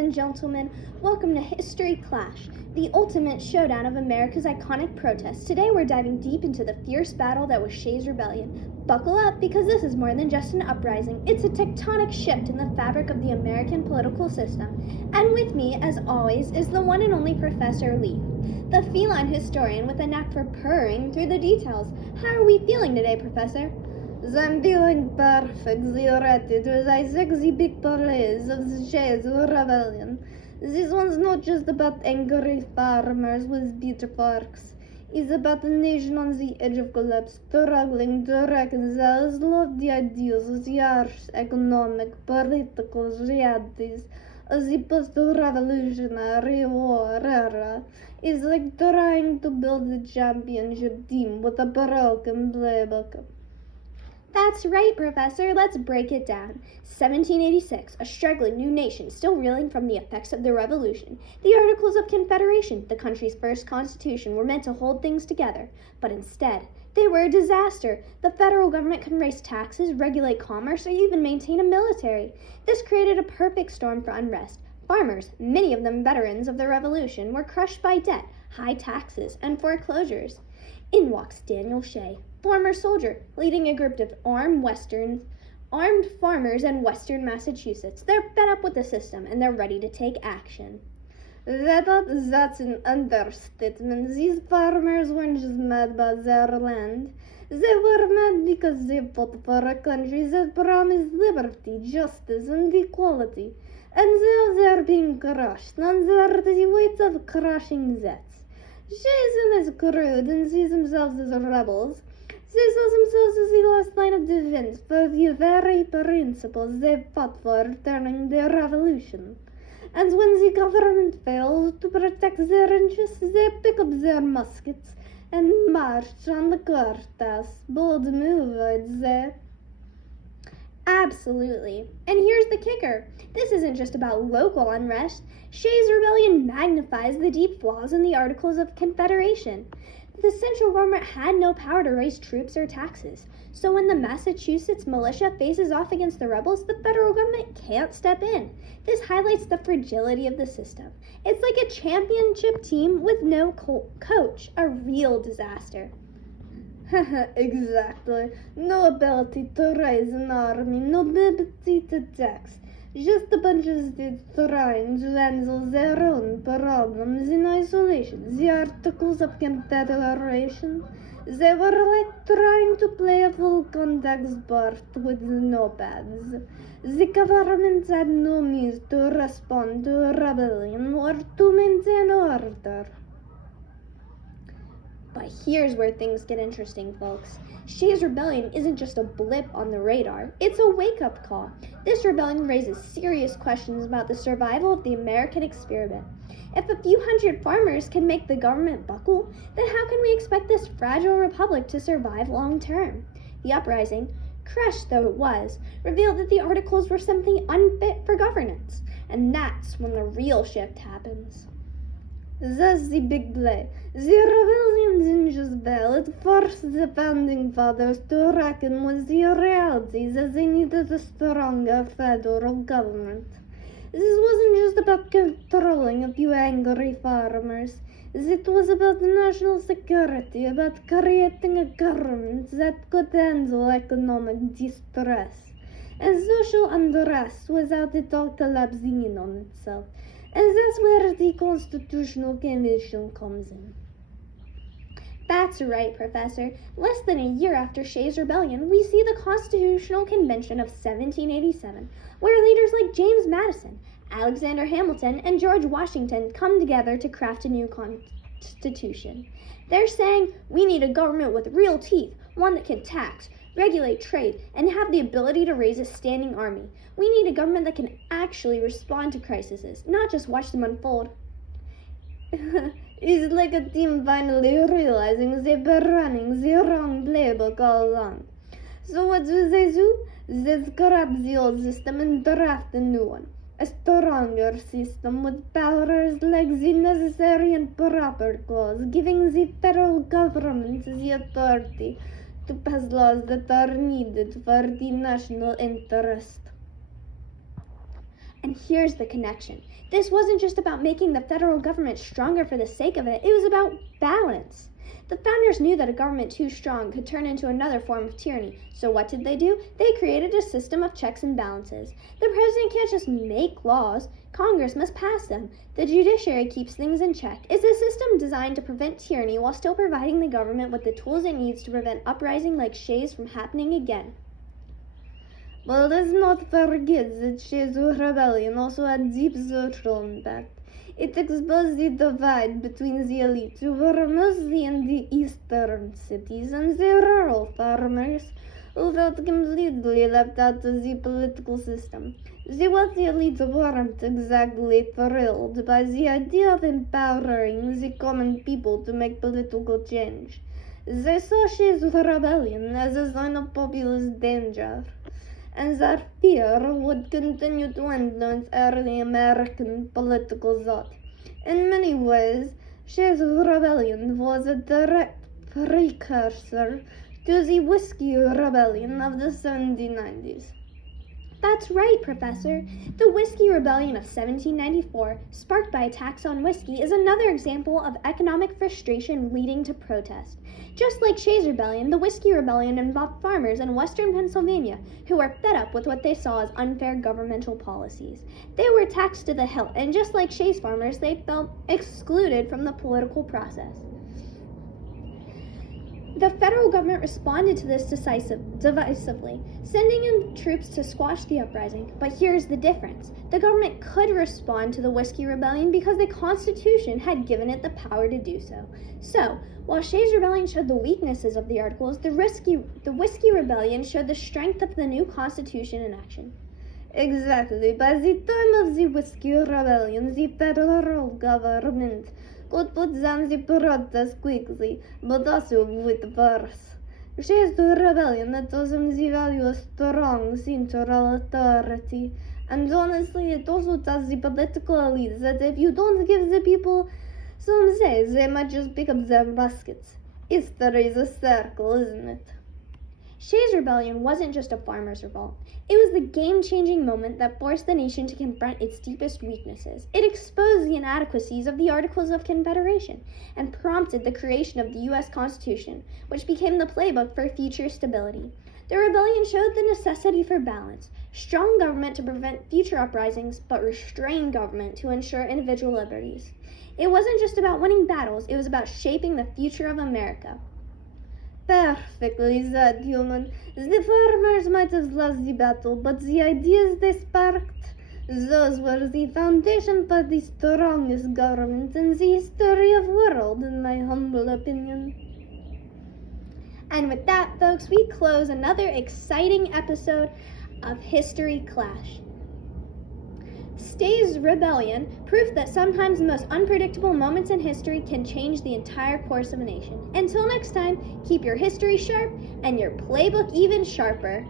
and gentlemen, welcome to History Clash, the ultimate showdown of America's iconic protests. Today we're diving deep into the fierce battle that was Shays Rebellion. Buckle up, because this is more than just an uprising. It's a tectonic shift in the fabric of the American political system. And with me, as always, is the one and only Professor Lee, the feline historian with a knack for purring through the details. How are we feeling today, Professor? I'm feeling perfectly ready to dissect the big parades of the Shays Rebellion. This one's not just about angry farmers with pitchforks. It's about a nation on the edge of collapse, struggling to reconcile its lofty ideals with the harsh economic, political realities of the post-revolutionary war era. It's like trying to build a championship team with a broken playbook. That's right, Professor. Let's break it down. 1786, a struggling new nation still reeling from the effects of the Revolution. The Articles of Confederation, the country's first constitution, were meant to hold things together, but instead, they were a disaster. The federal government couldn't raise taxes, regulate commerce, or even maintain a military. This created a perfect storm for unrest. Farmers, many of them veterans of the Revolution, were crushed by debt, high taxes, and foreclosures. In walks Daniel Shay, former soldier, leading a group of armed farmers in western Massachusetts. They're fed up with the system, and they're ready to take action. That's an understatement. These farmers weren't just mad about their land. They were mad because they fought for a country that promised liberty, justice, and equality. And now they're being crushed under the weight of crushing debts. Shays is crude and sees themselves as rebels. They saw themselves as the last line of defense for the very principles they fought for during the revolution. And when the government fails to protect their interests, they pick up their muskets and march on the courthouse. Bold move, I'd say. Absolutely. And here's the kicker. This isn't just about local unrest. Shays Rebellion magnifies the deep flaws in the Articles of Confederation. The central government had no power to raise troops or taxes. So when the Massachusetts militia faces off against the rebels, the federal government can't step in. This highlights the fragility of the system. It's like a championship team with no coach, a real disaster. Exactly. No ability to raise an army, no ability to tax. Just a bunch of states trying to handle their own problems in isolation. The Articles of Confederation, they were like trying to play a full contact sport with no pads. The government had no means to respond to a rebellion or to maintain order. But here's where things get interesting, folks. Shays Rebellion isn't just a blip on the radar, it's a wake-up call. This rebellion raises serious questions about the survival of the American experiment. If a few hundred farmers can make the government buckle, then how can we expect this fragile republic to survive long-term? The uprising, crushed though it was, revealed that the Articles were simply unfit for governance. And that's when the real shift happens. That's the big play. The rebellion didn't just fail, it forced the founding fathers to reckon with the realities that they needed a stronger federal government. This wasn't just about controlling a few angry farmers. It was about national security, about creating a government that could handle economic distress and social unrest without it all collapsing in on itself. And that's where the Constitutional Convention comes in. That's right, Professor. Less than a year after Shays Rebellion, we see the Constitutional Convention of 1787, where leaders like James Madison, Alexander Hamilton, and George Washington come together to craft a new constitution. They're saying, we need a government with real teeth, one that can tax, regulate trade, and have the ability to raise a standing army. We need a government that can actually respond to crises, not just watch them unfold. It's like a team finally realizing they've been running the wrong playbook all along. So what do? They scrap the old system and draft a new one. A stronger system with powers like the necessary and proper clause, giving the federal government the authority to pass laws that are needed for the national interest. And here's the connection. This wasn't just about making the federal government stronger for the sake of it, it was about balance. The founders knew that a government too strong could turn into another form of tyranny. So what did? They created a system of checks and balances. The president can't just make laws. Congress must pass them. The judiciary keeps things in check. It's a system designed to prevent tyranny while still providing the government with the tools it needs to prevent uprising like Shays from happening again. But let's not forget that Shays Rebellion also had deep social impact. It exposed the divide between the elite, who were mostly in the eastern cities, and the rural farmers, who felt completely left out of the political system. The wealthy elite weren't exactly thrilled by the idea of empowering the common people to make political change. They saw Shays Rebellion as a sign of populist danger, and that fear would continue to influence early American political thought. In many ways, Shays Rebellion was a direct precursor to the Whiskey Rebellion of the 1790s. That's right, Professor. The Whiskey Rebellion of 1794, sparked by attacks on whiskey, is another example of economic frustration leading to protest. Just like Shays Rebellion, the Whiskey Rebellion involved farmers in western Pennsylvania who were fed up with what they saw as unfair governmental policies. They were taxed to the hilt, and just like Shays farmers, they felt excluded from the political process. The federal government responded to this decisively, sending in troops to squash the uprising. But here's the difference. The government could respond to the Whiskey Rebellion because the Constitution had given it the power to do so. So, while Shays Rebellion showed the weaknesses of the Articles, the Whiskey Rebellion showed the strength of the new Constitution in action. Exactly. By the time of the Whiskey Rebellion, the federal government could put down the protest quickly, but also with force. Shays Rebellion that taught them the value of strong central authority, and honestly, it also taught the political elites that if you don't give the people some say, they might just pick up their muskets. History is a circle, isn't it? Shays Rebellion wasn't just a farmer's revolt. It was the game-changing moment that forced the nation to confront its deepest weaknesses. It exposed the inadequacies of the Articles of Confederation and prompted the creation of the U.S. Constitution, which became the playbook for future stability. The rebellion showed the necessity for balance, strong government to prevent future uprisings, but restrained government to ensure individual liberties. It wasn't just about winning battles, it was about shaping the future of America. Perfectly said, human. The farmers might have lost the battle, but the ideas they sparked, those were the foundation for the strongest government in the history of the world, in my humble opinion. And with that, folks, we close another exciting episode of History Clash. Shays Rebellion, proof that sometimes the most unpredictable moments in history can change the entire course of a nation. Until next time, keep your history sharp and your playbook even sharper.